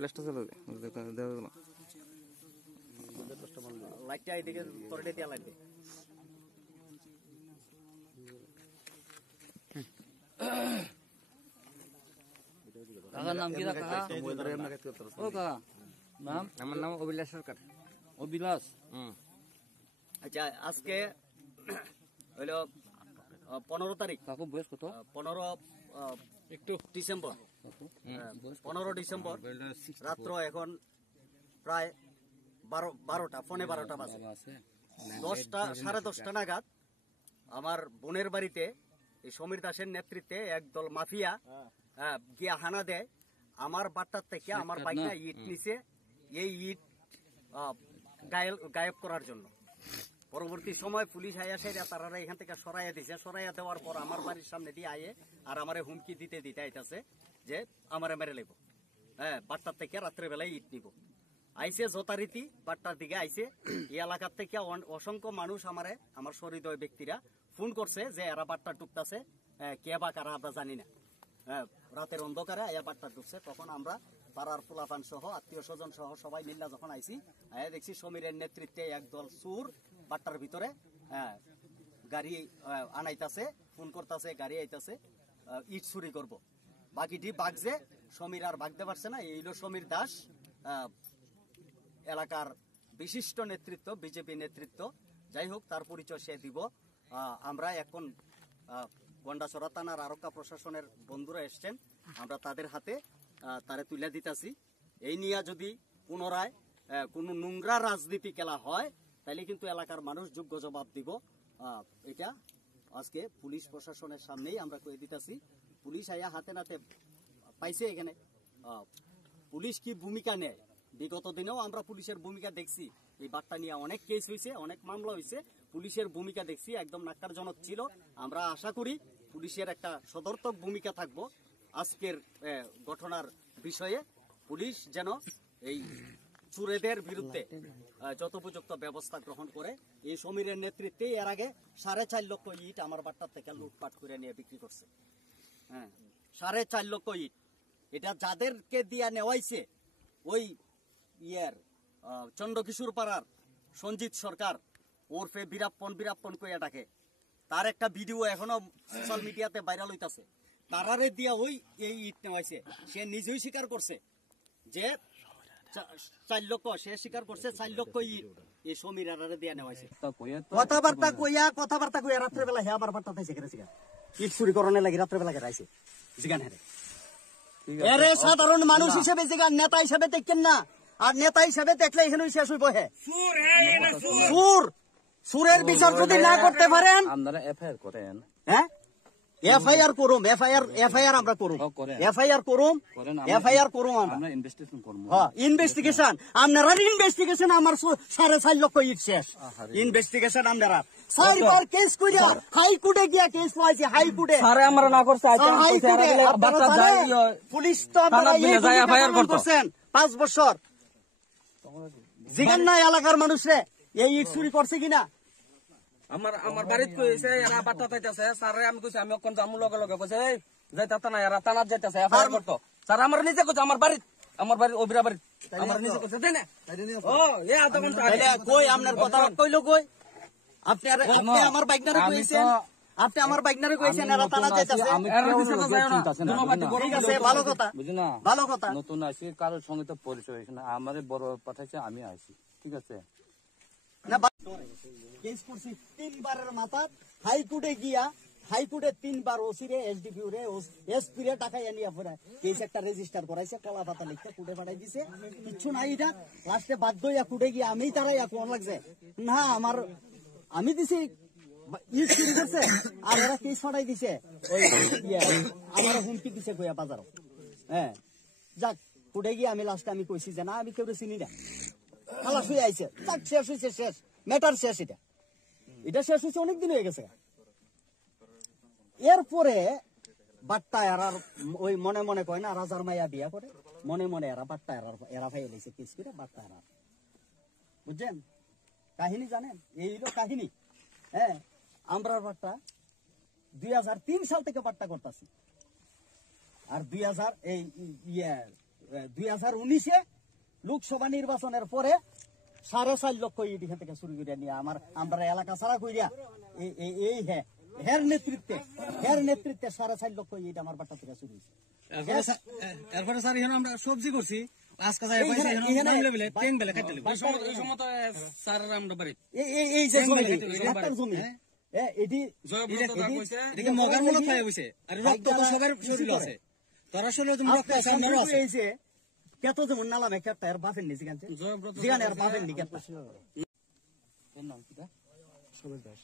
ফ্ল্যাশটা চালা দে, দেওয়া গেল লাইটটা এইদিকে তোরে দিয়া লাগবে। কাকার নাম কি কাকা? ও কাকা নাম? আমার নাম অভিলাষ সরকার। অবিলাস। আচ্ছা আজকে হইল 15 তারিখ। কাকু বয়স কত? 15 ডিসেম্বর। 15 ডিসেম্বর রাত্র এখন প্রায় 12টা, পৌনে 12টা বাজে। 10টা 10:30 নাগাদ আমার বোনের বাড়িতে এই সমীর দাসের নেতৃত্বে একদল মাফিয়া গিয়া হানা দেয়। আমার বাট্টার থেকে আমার বাইকটা ইট নিচে, এই ইট গায়েব করার জন্য। পরবর্তী সময় পুলিশ আইয়া তারা এখান থেকে সরাইয়া দিছে। সরাইয়া দেওয়ার পর আমার বাড়ির সামনে দিয়ে আয়ে আর আমারে হুমকি দিতে আইতাছে যে আমারে মেরে লেব, বাট্টার থেকে রাত্রেবেলায় ইট নিব। আইসে যথারীতি বাট্টার দিকে আইসে। এই এলাকার থেকে অসংখ্য মানুষ আমার সহৃদয় ব্যক্তিরা ফোন করছে যে এরা বাট্টা টুকতাছে, কে বা কারা আমরা জানি না। রাতের অন্ধকারে আয়া বাট্টা ঢুকছে। তখন আমরা পাড়ার পোলাপান সহ আত্মীয় স্বজন সহ সবাই মিল্লা যখন আইসি, আয়া দেখছি সমীরের নেতৃত্বে একদল চোর বাট্টার ভিতরে গাড়ি আনাইতাছে, ফোন করতেছে, গাড়ি আইতাছে, ইট চুরি করব। বাকিটি বাগছে, সমীর আর বাগতে পারছে না। এই হলো সমীর দাস, এলাকার বিশিষ্ট নেতৃত্ব, বিজেপি নেতৃত্ব। যাই হোক, তার পরিচয় সে দিব। আমরা এখন গন্ডাছড়া থানার আরক্ষা প্রশাসনের বন্ধুরা এসছেন, আমরা তাদের হাতে তারে তুলে দিতেছি। এই নিয়ে যদি পুনরায় কোনো নোংরা রাজনীতি খেলা হয় তাহলে কিন্তু এলাকার মানুষ যোগ্য জবাব দিব। এটা আজকে পুলিশ প্রশাসনের সামনেই আমরা কয়ে দিতেছি। পুলিশ আইয়া হাতে নাতে পাইছে এখানে। পুলিশ কি ভূমিকা নেয়, বিগত দিনেও আমরা পুলিশের ভূমিকা দেখছি। এই বার্তা নিয়ে অনেক কেস হয়েছে, অনেক মামলা হয়েছে। পুলিশের ভূমিকা দেখছি, একদম নাক্কারজনক ছিল। আমরা আশা করি পুলিশের একটা সদর্থক ভূমিকা থাকবো আজকের ঘটনার বিষয়ে। পুলিশ যেন এই চোরেদের বিরুদ্ধে যথোপযুক্ত ব্যবস্থা গ্রহণ করে। এই সমীরের নেতৃত্বে এর আগে 4.5 লক্ষ ইট আমার বাট্টার থেকে লুটপাট করে নিয়ে বিক্রি করছে। 4.5 লক্ষ ইট। এটা যাদেরকে দিয়া নেওয়াইছে ওই চন্দ্রকিশোর পাড়ার সঞ্জিত সরকার ওরফে বীরাপ্পন কইয়া ডাকে। তার একটা ভিডিও এখনো সোশ্যাল মিডিয়াতে ভাইরাল হইতাছে। তারারে দিয়া ওই এই ইট নেওয়াইছে। সে নিজেই স্বীকার করছে যে 4 লক্ষ, সে স্বীকার করছে 4 লক্ষ ইট এই সমীর আরারে দিয়া নেওয়াইছে। কথাবার্তা কইয়া রাত্রেবেলা হে আবার বার্তা তাইছে কেন ইট চুরি করণে লাগি রাত্রেবেলা কেরাইছে জিগান হেরে। এরে সাধারণ মানুষ হিসেবে জিগান, নেতা হিসেবে দেখেন না। আর নেতা হিসেবে দেখলে এখানে শেষ হইব। হে সুরের বিচার যদি না করতে পারেন আপনারা এফআইআর করেন। হ্যাঁ, এফআইআর করুম, এফআইআর আমরা করুম, এফআইআর করুম, এফআইআর করুম। আমরা ইনভেস্টিগেশন করব। হ্যাঁ, ইনভেস্টিগেশন আপনারা, ইনভেস্টিগেশন আমার 4.5 লক্ষ ইট শেষ। ইনভেস্টিগেশন আপনারা 4বার কেস কইরা হাইকোর্টে গিয়া কেস পাইছে। হাইকোর্টে স্যারে আমরা না করছে, বাচ্চা যাই পুলিশ তো আপনারা এফআইআর করছেন 5 বছর। জিগান না এলাকার মানুষে এই ইট চুরি করছে কিনা। আমার বাড়িতে কইছে এরা বাটা তাইতাছে। স্যারে আমি কইছি আমি কোন জামু লগে লগে কইছে এই যাইতা না, এরা থানাত যাইতাছে, এফআইআর করতে। স্যার আমার নিজে কইছে আমার বাড়ি ওবিরা বাড়ি আমার নিজে কইছে তাই না। ও এ আধা ঘন্টা আগে কই আপনার কথা কইলো কই? আপনি আমার বাইকনারে কইছেন, আপনি আমার বাইকনারে কইছেন এরা থানাত যাইতাছে। ঠিক আছে, ভালো কথা, বুঝিনা, ভালো কথা। নতুন আইছি, কারোর সঙ্গে তো পরিচয় হইছে না। আমারে বড় পাঠাইছে, আমি আইছি। ঠিক আছে না, কেস করছি 3 বারের মাথা হাইকোর্টে গিয়া। হাইকোর্টে 3 বার ওসিরে, এসডিপিও রে, এসপি রে টাকা এনিয়া পড়ে কেস একটা রেজিস্টার করাইছে, কলা পাতা লিখতে কোর্টে পাঠাই দিছে। কিচ্ছু নাই। এটা লাস্টে বাধ্য হইয়া কোর্টে গিয়া আমি তারাই কোন লাগছে না আমি দিছি ইউজ চুরি করছে আর এরা কেস পাঠাই দিছে। ওই আমার হুমকি দিছে কইয়া বাজারও। হ্যাঁ, যাক কোর্টে গিয়ে আমি লাস্টে আমি কইছি যে না আমি কেউ চিনি না, খালাস হয়ে আইছে। যাক, শেষ হয়েছে, শেষ ম্যাটার শেষ। এটা শেষ হয়েছে, অনেকদিন হয়ে গেছে। এরপরে বাট্টা এরার ওই মনে মনে কয় না রাজার মাইয়া বিয়া করে, মনে মনে এরা বাট্টা এরা ভাই এলাইছে কেস করে বাট্টা এরা। বুঝছেন কাহিনী, জানেন এই হলো কাহিনী। হ্যাঁ, আমরা বাট্টা 2003 সাল থেকে বাট্টা করতেছি। আর 2000 2019-এ লোকসভা নির্বাচনের পরে 4.5 লক্ষ ইট এখান থেকে চুরি করে নিয়ে আমরা এলাকা ছাড়া কইরা এই হের নেতৃত্বে 4.5 লক্ষ ইট আমার বাটা থেকে চুরি হয়েছে। এরপরে স্যার এখানে আমরা সবজি করছি আজকে যাই পয়সা এখানে দাম লেভেলে টেং বেলে কাটতে লাগবে ওই সময় তো স্যার আমরা বাড়ি এই যে জমি একটা জমি এটি জয়ব্রত দা কইছে এদিকে মগার মূলত হয়ে বসে আর রক্ত তো সবার শরীরে আছে তোর আসলে তুমি রক্ত আছে আমারও আছে এই যে কত যেমন নালামে কেটটা এর বাপের নিচে কানছে জয়ব্রত যেখানে এর বাপের নিচে এর নাম কি দা? সবুজ দাস